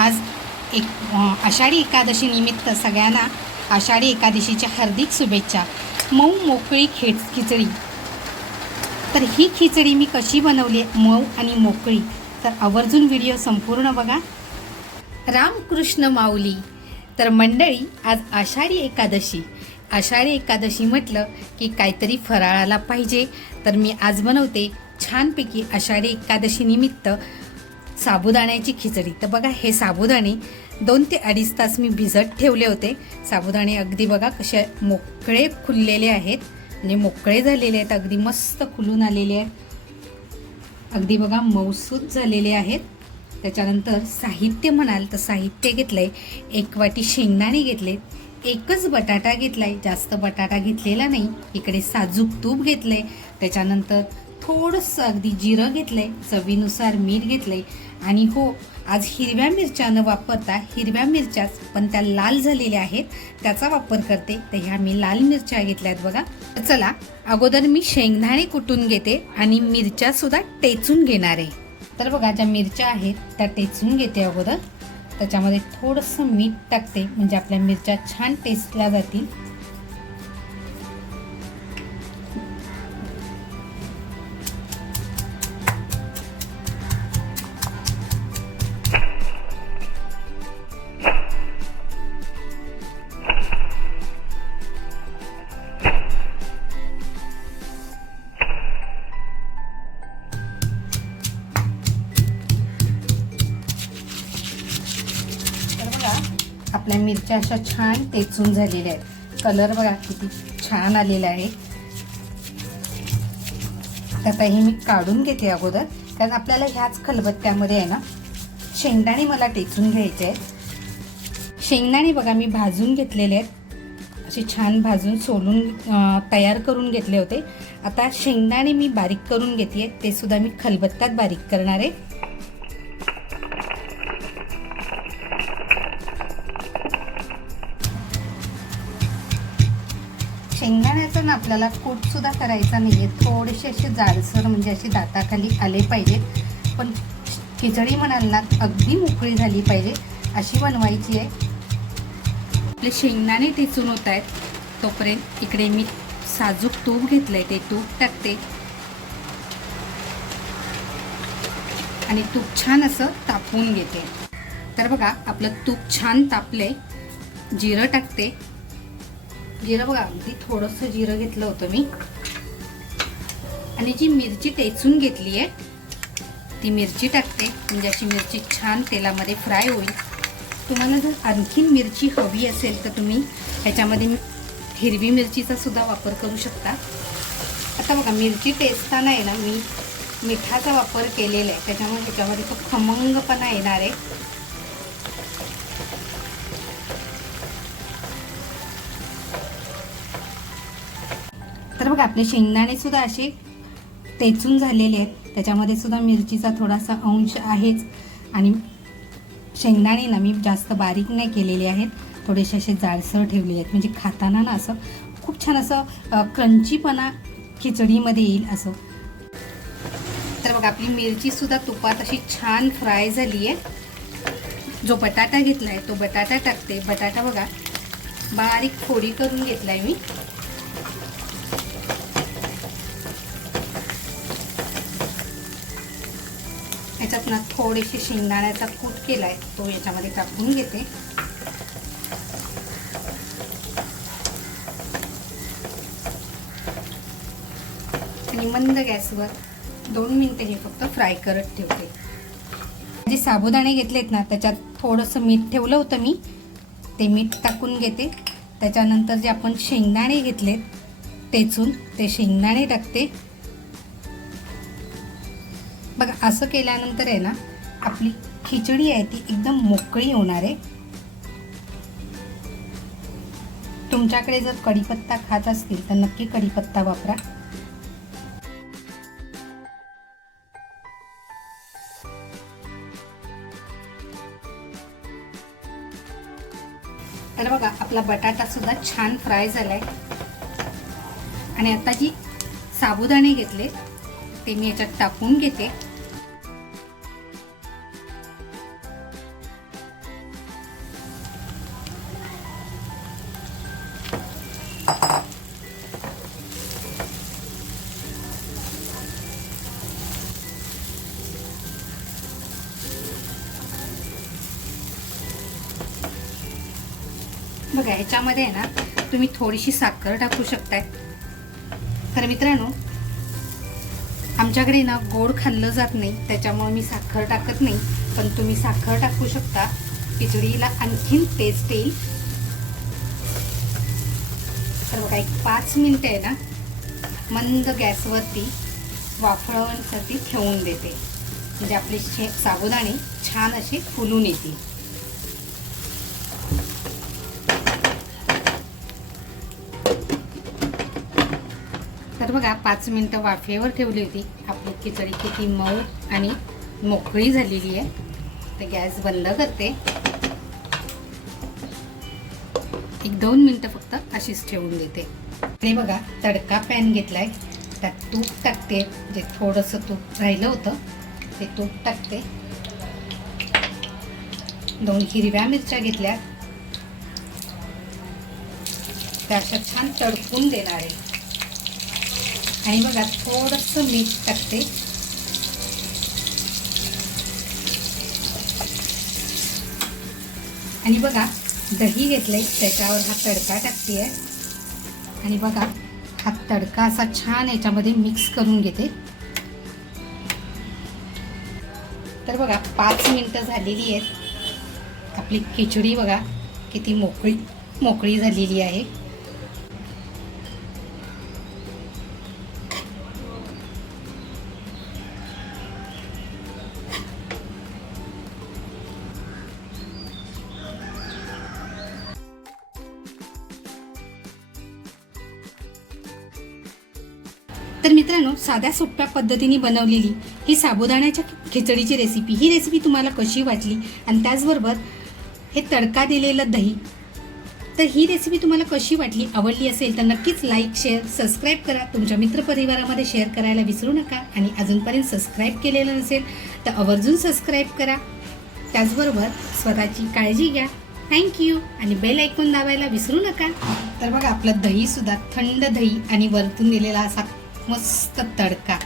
आज एक आषाढी एकादशी निमित्त सगळ्यांना आषाढी एकादशीच्या हार्दिक शुभेच्छा. मऊ मोकळी खेच खिचडी. तर ही खिचडी मी कशी बनवली? आहे मऊ आणि मोकळी. तर आवर्जून व्हिडिओ संपूर्ण बघा. रामकृष्ण माऊली. तर मंडळी आज आषाढी एकादशी. आषाढी एकादशी म्हटलं की काहीतरी फराळाला पाहिजे. तर मी आज बनवते छानपैकी आषाढी एकादशी निमित्त साबुदाण्याची खिचडी. तर बघा हे साबुदाणे दोन ते अडीच तास मी भिजत ठेवले होते. साबुदाणे अगदी बघा कसे मोकळे फुललेले आहेत म्हणजे मोकळे झालेले आहेत. अगदी मस्त खुलून आलेले आहेत. अगदी बघा मौसूद झालेले आहेत. त्याच्यानंतर साहित्य म्हणाल तर साहित्य घेतलं आहे एक वाटी शेंगदाणे घेतले एकच बटाटा घेतला आहे जास्त बटाटा घेतलेला नाही. इकडे साजूक तूप घेतलं आहे त्याच्यानंतर थोडंसं अगदी जिरं घेतलं आहे चवीनुसार मीठ घेतलं आहे आणि हो आज हिरव्या मिरच्या न वापरता हिरव्या मिरच्याच पण त्या लाल झालेल्या आहेत त्याचा वापर करते. तर ह्या मी लाल मिरच्या घेतल्या आहेत बघा चला अगोदर मी शेंगदाणे कुटून घेते आणि मिरच्या सुद्धा टेचून घेणार आहे. तर बघा ज्या मिरच्या आहेत त्या टेचून घेते अगोदर. त्याच्यामध्ये थोडंसं मीठ टाकते म्हणजे आपल्या मिरच्या छान टेस्टल्या जातील. आपल्या मिरच्या अशा छान टेचून झालेल्या आहेत. कलर बघा किती छान आलेला आहे. आता हे मी काढून घेते अगोदर. कारण आपल्याला ह्याच खलबत्त्यामध्ये आहे ना शेंगदाणे मला टेचून घ्यायचे आहेत. शेंगदाणे बघा मी भाजून घेतलेले आहेत. असे छान भाजून सोलून तयार करून घेतले होते. आता शेंगदाणे मी बारीक करून घेते ते सुद्धा मी खलबत्त्यात बारीक करणार आहे. शेंगदाण्याचं ना आपल्याला कूटसुद्धा करायचा नाही आहे थोडेसे असे जाडसर म्हणजे असे दाताखाली आले पाहिजेत. पण खिचडी म्हणाल ना अगदी मोकळी झाली पाहिजे. अशी बनवायची आहे. आपले शेंगदाणे टेचून होत आहेत. तोपर्यंत इकडे मी साजूक तूप घेतलं आहे ते तूप टाकते. आणि तूप छान असं तापवून घेते. तर बघा आपलं तूप छान तापले जिरं टाकते. जिरं बघा अगदी थोडंसं जिरं घेतलं होतं मी. आणि जी मिरची टेचून घेतली आहे ती मिरची टाकते. म्हणजे अशी मिरची छान तेलामध्ये फ्राय होईल. तुम्हाला जर आणखीन मिरची हवी असेल तर तुम्ही ह्याच्यामध्ये हिरवी मिरचीचा सुद्धा वापर करू शकता. आता बघा मिरची टेचताना आहे ना मी मिठाचा वापर केलेला आहे. त्याच्यामुळे त्याच्यामध्ये तो खमंगपणा येणार आहे. बघा आपले शेंगदाणे सुद्धा असे तेचून झालेले आहेत. त्याच्यामध्ये सुद्धा मिरचीचा थोडासा अंश आहेच. आणि शेंगदाणे ना मी जास्त बारीक नाही केलेले आहेत. थोडेसे असे जाडसर ठेवलेले आहेत. म्हणजे खाताना ना असं खूप छान असं क्रंचीपणा खिचडीमध्ये येईल असं. तर बघा आपली मिरची सुद्धा तुपात अशी छान फ्राय झाली आहे. जो बटाटा घेतला आहे तो बटाटा टाकते. बटाटा बघा बारीक फोडी करून घेतला आहे मी. याच्यात ना थोडेसे शेंगदाण्याचा कूट केला आहे तो याच्यामध्ये टाकून घेते. आणि मंद गॅसवर दोन मिनिटं हे फक्त फ्राय करत ठेवते. जे साबुदाणे घेतलेत ना त्याच्यात थोडंसं मीठ ठेवलं होतं मी ते मीठ टाकून घेते. त्याच्यानंतर जे आपण शेंगदाणे घेतलेत टेचून ते शेंगदाणे टाकते. बघा असं केल्यानंतर आहे ना आपली खिचडी आहे ती एकदम मोकळी होणार आहे. तुमच्याकडे जर कढीपत्ता खात असतील तर नक्की कढीपत्ता वापरा. तर बघा आपला बटाटा सुद्धा छान फ्राय झालाय. आणि आता जी साबुदाणे घेतले ते मी याच्यात टाकून घेते. बघा ह्याच्यामध्ये आहे ना तुम्ही थोडीशी साखर टाकू शकताय. तर मित्रांनो आमच्याकडे ना गोड खाल्लं जात नाही त्याच्यामुळे मी साखर टाकत नाही पण तुम्ही साखर टाकू शकता. पिचडीला आणखीन टेस्ट येईल. तर बघा एक पाच मिनटं आहे ना मंद गॅसवरती वाफळवण्यासाठी ठेवून देते. म्हणजे आपले शे साबुदाणे छान असे फुलून येतील. तर बघा पाच मिनटं वाफेवर ठेवली होती. आपली खिचडी किती मऊ आणि मोकळी झालेली आहे. तर गॅस बंद करते. एक दोन मिनटं फक्त अशीच ठेवून देते. आणि बघा तडका पॅन घेतलाय. त्यात तूप टाकते. जे थोडंसं तूप राहिलं होतं ते तूप टाकते. दोन हिरव्या मिरच्या घेतल्या त्या अशा छान तडकून देणार आहे. आणि बघा थोडंसं मीठ टाकते. आणि बघा दही घेतलंय त्याच्यावर हा तडका टाकते आणि बघा हा तडका असा छान याच्यामध्ये मिक्स करून घेते. तर बघा पाच मिनटं झालेली आहेत. आपली खिचडी बघा किती मोकळी मोकळी झालेली आहे. तर मित्रांनो साध्या सोप्या पद्धतीने बनवलेली ही साबुदाण्याच्या खिचडीची रेसिपी ही रेसिपी तुम्हाला कशी वाटली? आणि त्याचबरोबर हे तडका दिलेलं दही. तर ही रेसिपी तुम्हाला कशी वाटली? आवडली असेल तर नक्कीच लाईक शेअर सबस्क्राईब करा. तुमच्या मित्रपरिवारामध्ये शेअर करायला विसरू नका. आणि अजूनपर्यंत सबस्क्राईब केलेलं नसेल तर आवर्जून सबस्क्राईब करा. त्याचबरोबर स्वतःची काळजी घ्या. थँक्यू आणि बेल ऐकून दाबायला विसरू नका. तर बघा आपलं दहीसुद्धा थंड दही आणि वरतून दिलेला असा मस्त तडका.